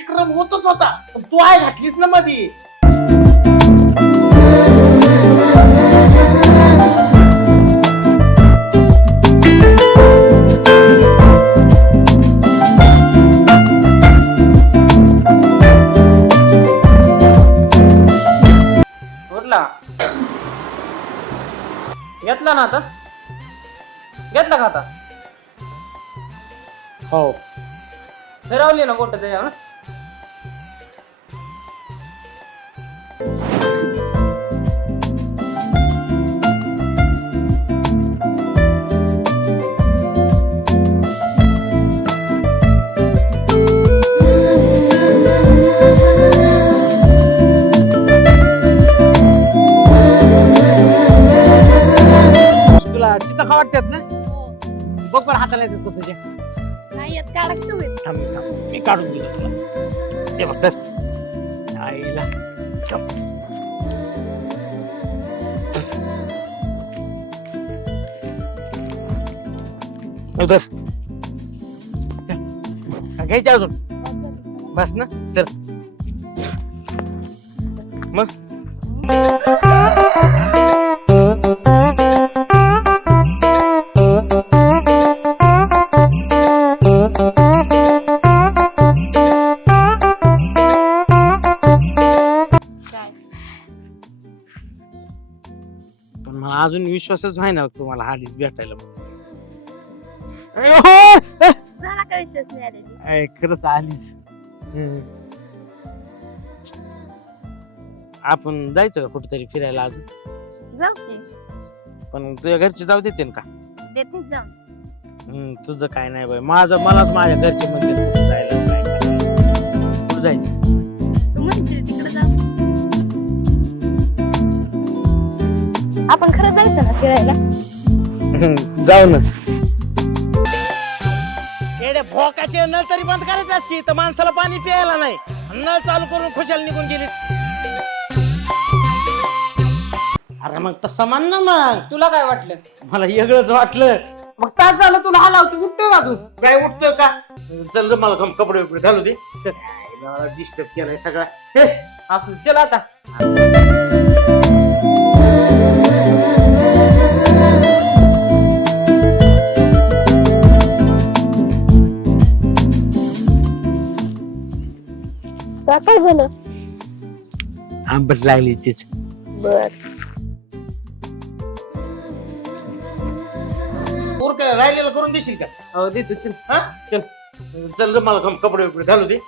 कार्यक्रम होतच होता, पण तू आहे घातलीस ना मधी. उरला घेतला ना आता, घेतला का आता? हो फिरवली ना बोट त्याच्यावर. तुला चिता का वाटतात ना? हो. बघ बरं हाताला येतात का तुझ्या? नाही येत, काढा की तुम्ही. थांब मी काढून दिलं तुला. हे बघ तर आईला थांब. उधर चल घ्यायचे अजून बस ना चल मग. काय? पण मला अजून विश्वासच आहे ना तुम्हाला हालीच भेटायला. मला काय विश्वास नाही आलेली. खरंच आलीच. आपण जायचं का कुठेतरी फिरायला अजून? जाऊ की. पण तुझ्या घरचे जाऊ देते का? देतेच जाऊ. तुझं काय नाही बाई, मलाच माझ्या घरचे म्हणते कुठे जायला काय करायला. कुठं जायचं? तू म्हणशील तिकडे जाऊ. आपण खरं जायचं ना फिरायला? जाऊ ना. येडे भोकाचे नळ तरी बंद करायचं की, तर माणसाला पाणी प्यायला नाही. नळ चालू करून खुशाल निघून गेली. अरे मग तसं मान ना मग. तुला काय वाटलं? मला वेगळंच वाटलं. मग तास झालं तुला हलावती, उठतो का तू? काय उठतोय का? चल मला कपडे बिपडे घालू दे. चल मला डिस्टर्ब केलाय सगळा. हे असू चल आता. काय झालं? आंबट लागली तीच. बर. राहिलेलं करून देशील का? हो देतो चल. हा चल चल मला कपडे बिपडे घालू दे.